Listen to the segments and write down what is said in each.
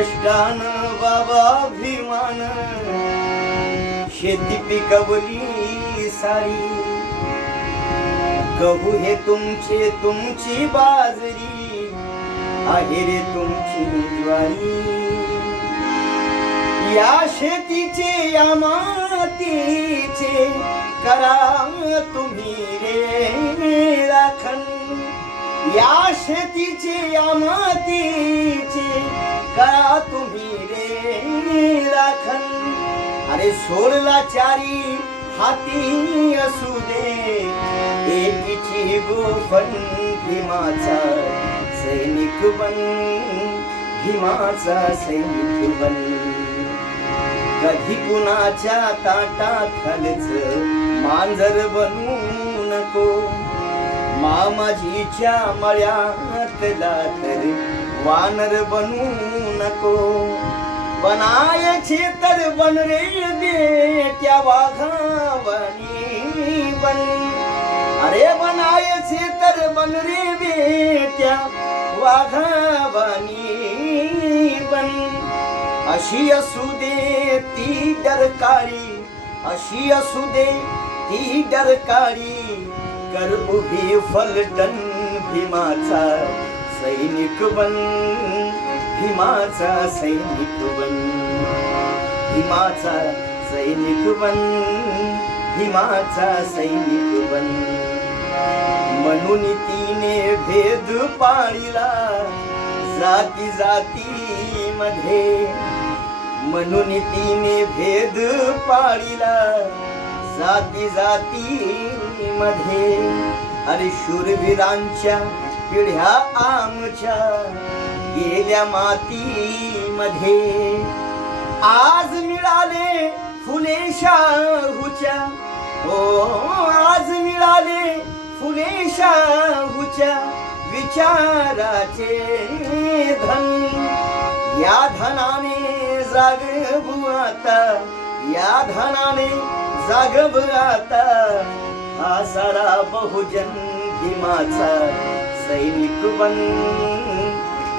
कष्टान बाबा भीमान शेती पिकवली सारी. गहू हे तुमचे तुमची बाजरी. आहे रे तुमची ज्वारी. या शेतीचे या मातीचे करा तुम्ही रे राखण. या शेतीचे या मातीचे करा तुम्ही रे राखण अरे सोडला चारी हाती असू दे. एकीची गोफण भीमाचा सैनिक बन भीमाचा सैनिक बन. कधी कुणाच्या ताटा खालच मांजर बनू नको. मामाजीच्या मळ्यातला तर वानर बनू नको. बनायचे तर बन रे बेट्या वाघावणी बन. अरे बनायचे तर बन रे बेट्या वाघावणी बन. अशी असू दे ती डरकाळी अशी असू दे ती डरकाळी. कर फलटन फलटण भीमाचा. सैनिक बन भीमाचा सैनिक बन. भीमाचा सैनिक बन भीमाचा सैनिक बन. म्हणून तिने भेद पाळीला जाती जाती मध्ये. म्हणून तिने भेद पाळीला जाती जाती मध्ये अरे शूरवीरांच्या पिढ्या आमच्या गेल्या मातीमध्ये. आज मिळाले फुले शाहूच्या. हो आज मिळाले फुले शाहूच्या विचाराचे धन. या धनाने जागबू आता या धनाने जागब आता हा सारा बहुजन भीमाचा सैनिक बन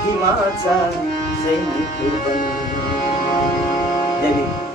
भीमाचा सैनिक बन जय